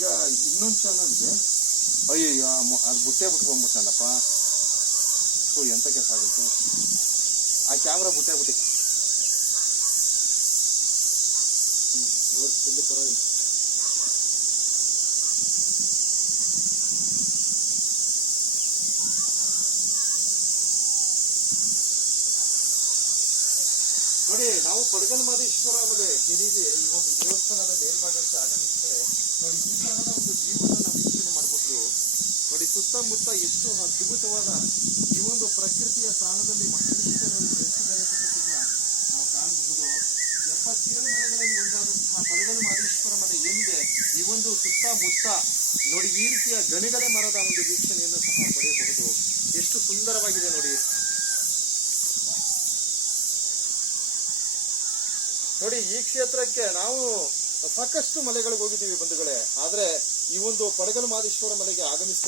ಈಗ ಇನ್ನೊಂದು ಚಾನಲ್ ಇದೆ. ಅಯ್ಯಯ್ಯ, ಅದು ಬುಟ್ಟೆ ಬಿಟ್ಟು ಬಂದ್ಬಿಟ್ನಲ್ಲಪ್ಪ. ಎಂತ ಕೆಲಸ ಆಗುತ್ತೆ. ಆ ಕ್ಯಾಮ್ರಾ ಬುಟ್ಟೆ ಬಿಟ್ಟು ಪರವಾಗಿಲ್ಲ. ನೋಡಿ, ನಾವು ಪಡಗಲ್ ಮಾದೇಶ್ವರ ಆಮೇಲೆ ಹಿರಿಗೆ ಈ ಒಂದು ದೇವಸ್ಥಾನದ ಮೇಲ್ಭಾಗಕ್ಕೆ ಆಗಮಿಸಿದರೆ ನೋಡಿ, ಈ ತರಹದ ಒಂದು ಜೀವನ ನಾವು ವೀಕ್ಷಣೆ ಮಾಡಬಹುದು. ನೋಡಿ, ಸುತ್ತಮುತ್ತ ಎಷ್ಟು ಅದ್ಭುತವಾದ ಈ ಒಂದು ಪ್ರಕೃತಿಯ ಸ್ಥಾನದಲ್ಲಿ ಮಹೇಶ್ವರರು ಬೆಳೆಸಿದ್ದಾರೆ ನಾವು ಕಾಣಬಹುದು. 77 ಮನೆಗಳಲ್ಲಿ ಒಂದಾದಂತಹ ಪಡಗಲ್ ಮಾದೇಶ್ವರ ಮನೆ ಏನಿದೆ, ಈ ಒಂದು ಸುತ್ತಮುತ್ತ ನೋಡಿ ಈ ರೀತಿಯ ಗಣಿಗಲೆ ಮರದ ಒಂದು ವೀಕ್ಷಣೆಯನ್ನು ಸಹ ಪಡೆಯಬಹುದು. ಎಷ್ಟು ಸುಂದರವಾಗಿದೆ ನೋಡಿ. ನೋಡಿ, ಈ ಕ್ಷೇತ್ರಕ್ಕೆ ನಾವು ಸಾಕಷ್ಟು ಮಲೆಗಳಿಗೆ ಹೋಗಿದ್ದೀವಿ ಬಂಧುಗಳೇ, ಆದ್ರೆ ಈ ಒಂದು ಪಡಗಲ್ ಮಾದೇಶ್ವರ ಮಲೆಗೆ ಆಗಮಿಸ್ತೇವೆ.